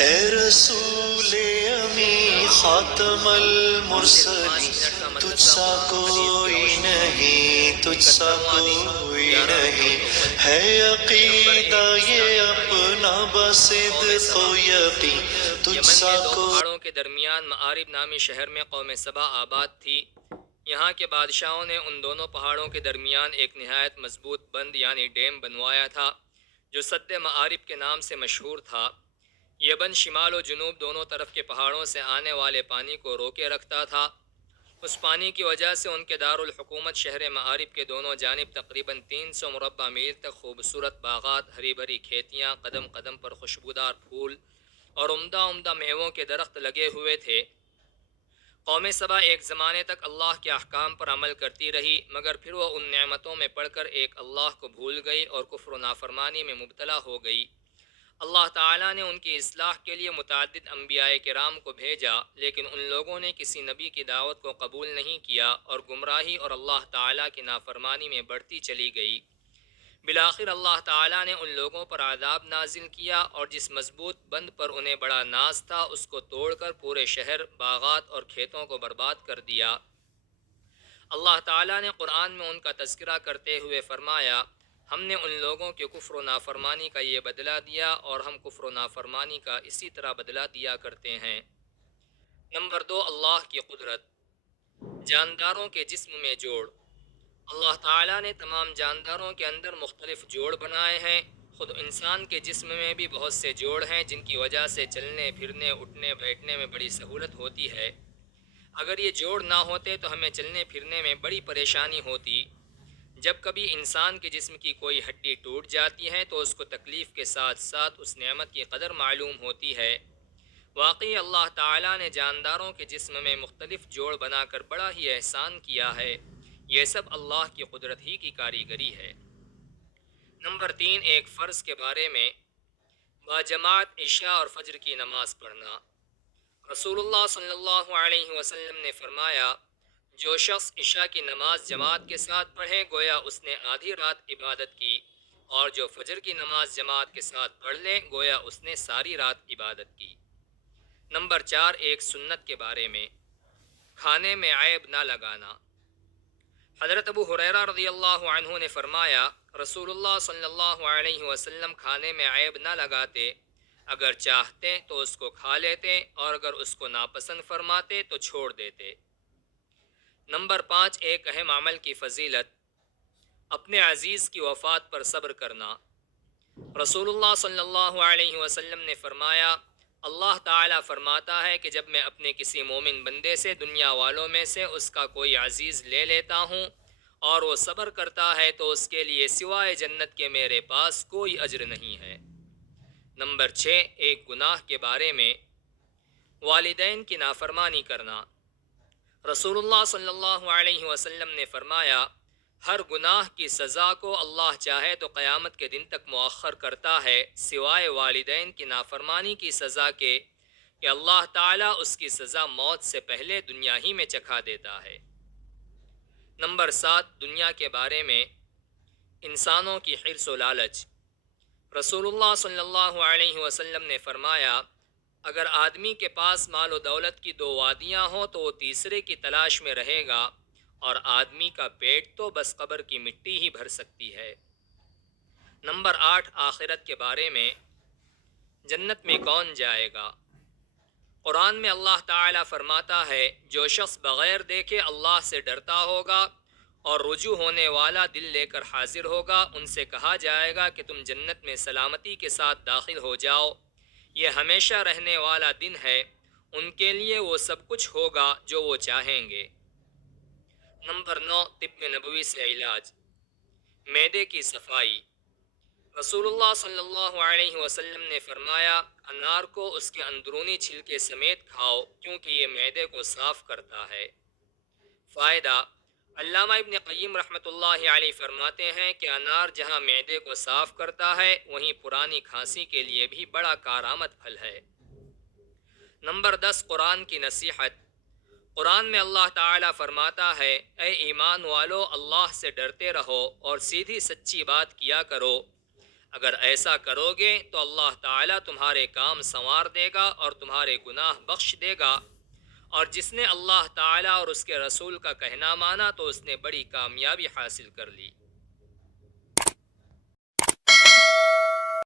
اے رسول امی خاتم المرسلین، تجھ سا کوئی نہیں، تجھ سا کوئی نہیں، ہے عقیدہ یہ اپنا بصدق و یقین، تجھ سا یمن میں دو کوئی پہاڑوں کے درمیان مآرب نامی شہر میں قوم سبا آباد تھی۔ یہاں کے بادشاہوں نے ان دونوں پہاڑوں کے درمیان ایک نہایت مضبوط بند یعنی ڈیم بنوایا تھا جو سد مآرب کے نام سے مشہور تھا۔ یہ بند شمال و جنوب دونوں طرف کے پہاڑوں سے آنے والے پانی کو روکے رکھتا تھا۔ اس پانی کی وجہ سے ان کے دارالحکومت شہر مآرب کے دونوں جانب تقریباً 300 مربع میل تک خوبصورت باغات، ہری بھری کھیتیاں، قدم قدم پر خوشبودار پھول اور عمدہ عمدہ میووں کے درخت لگے ہوئے تھے۔ قوم سبا ایک زمانے تک اللہ کے احکام پر عمل کرتی رہی، مگر پھر وہ ان نعمتوں میں پڑھ کر ایک اللہ کو بھول گئی اور کفر و نافرمانی میں مبتلا ہو گئی۔ اللہ تعالیٰ نے ان کی اصلاح کے لیے متعدد انبیاء کرام کو بھیجا، لیکن ان لوگوں نے کسی نبی کی دعوت کو قبول نہیں کیا اور گمراہی اور اللہ تعالیٰ کی نافرمانی میں بڑھتی چلی گئی۔ بالآخر اللہ تعالیٰ نے ان لوگوں پر عذاب نازل کیا اور جس مضبوط بند پر انہیں بڑا ناز تھا اس کو توڑ کر پورے شہر، باغات اور کھیتوں کو برباد کر دیا۔ اللہ تعالیٰ نے قرآن میں ان کا تذکرہ کرتے ہوئے فرمایا، ہم نے ان لوگوں کے کفر و نافرمانی کا یہ بدلہ دیا اور ہم کفر و نافرمانی کا اسی طرح بدلہ دیا کرتے ہیں۔ نمبر 2، اللہ کی قدرت۔ جانداروں کے جسم میں جوڑ۔ اللہ تعالیٰ نے تمام جانداروں کے اندر مختلف جوڑ بنائے ہیں۔ خود انسان کے جسم میں بھی بہت سے جوڑ ہیں جن کی وجہ سے چلنے پھرنے، اٹھنے بیٹھنے میں بڑی سہولت ہوتی ہے۔ اگر یہ جوڑ نہ ہوتے تو ہمیں چلنے پھرنے میں بڑی پریشانی ہوتی۔ جب کبھی انسان کے جسم کی کوئی ہڈی ٹوٹ جاتی ہے تو اس کو تکلیف کے ساتھ ساتھ اس نعمت کی قدر معلوم ہوتی ہے۔ واقعی اللہ تعالیٰ نے جانداروں کے جسم میں مختلف جوڑ بنا کر بڑا ہی احسان کیا ہے۔ یہ سب اللہ کی قدرت ہی کی کاریگری ہے۔ نمبر 3، ایک فرض کے بارے میں باجماعت عشاء اور فجر کی نماز پڑھنا۔ رسول اللہ صلی اللہ علیہ وسلم نے فرمایا، جو شخص عشاء کی نماز جماعت کے ساتھ پڑھے گویا اس نے آدھی رات عبادت کی، اور جو فجر کی نماز جماعت کے ساتھ پڑھ لے گویا اس نے ساری رات عبادت کی۔ نمبر 4، ایک سنت کے بارے میں کھانے میں عیب نہ لگانا۔ حضرت ابو ہریرہ رضی اللہ عنہ نے فرمایا، رسول اللہ صلی اللہ علیہ وسلم کھانے میں عیب نہ لگاتے، اگر چاہتے تو اس کو کھا لیتے اور اگر اس کو ناپسند فرماتے تو چھوڑ دیتے۔ نمبر 5، ایک اہم عمل کی فضیلت، اپنے عزیز کی وفات پر صبر کرنا۔ رسول اللہ صلی اللہ علیہ وسلم نے فرمایا، اللہ تعالیٰ فرماتا ہے کہ جب میں اپنے کسی مومن بندے سے دنیا والوں میں سے اس کا کوئی عزیز لے لیتا ہوں اور وہ صبر کرتا ہے تو اس کے لیے سوائے جنت کے میرے پاس کوئی اجر نہیں ہے۔ نمبر 6، ایک گناہ کے بارے میں والدین کی نافرمانی کرنا۔ رسول اللہ صلی اللہ علیہ وسلم نے فرمایا، ہر گناہ کی سزا کو اللہ چاہے تو قیامت کے دن تک مؤخر کرتا ہے سوائے والدین کی نافرمانی کی سزا کے کہ اللہ تعالیٰ اس کی سزا موت سے پہلے دنیا ہی میں چکھا دیتا ہے۔ نمبر 7، دنیا کے بارے میں انسانوں کی حرص و لالچ۔ رسول اللہ صلی اللہ علیہ وسلم نے فرمایا، اگر آدمی کے پاس مال و دولت کی 2 وادیاں ہوں تو وہ تیسرے کی تلاش میں رہے گا، اور آدمی کا پیٹ تو بس قبر کی مٹی ہی بھر سکتی ہے۔ نمبر 8، آخرت کے بارے میں جنت میں کون جائے گا۔ قرآن میں اللہ تعالیٰ فرماتا ہے، جو شخص بغیر دیکھے اللہ سے ڈرتا ہوگا اور رجوع ہونے والا دل لے کر حاضر ہوگا، ان سے کہا جائے گا کہ تم جنت میں سلامتی کے ساتھ داخل ہو جاؤ، یہ ہمیشہ رہنے والا دن ہے، ان کے لیے وہ سب کچھ ہوگا جو وہ چاہیں گے۔ نمبر 9، طب نبوی سے علاج، معدے کی صفائی۔ رسول اللہ صلی اللہ علیہ وسلم نے فرمایا، انار کو اس کے اندرونی چھلکے سمیت کھاؤ کیونکہ یہ معدے کو صاف کرتا ہے۔ فائدہ، علامہ ابن قیم رحمۃ اللہ علیہ فرماتے ہیں کہ انار جہاں معدے کو صاف کرتا ہے وہیں پرانی کھانسی کے لیے بھی بڑا کارآمد پھل ہے۔ نمبر 10، قرآن کی نصیحت۔ قرآن میں اللہ تعالیٰ فرماتا ہے، اے ایمان والو اللہ سے ڈرتے رہو اور سیدھی سچی بات کیا کرو، اگر ایسا کرو گے تو اللہ تعالیٰ تمہارے کام سنوار دے گا اور تمہارے گناہ بخش دے گا، اور جس نے اللہ تعالیٰ اور اس کے رسول کا کہنا مانا تو اس نے بڑی کامیابی حاصل کر لی۔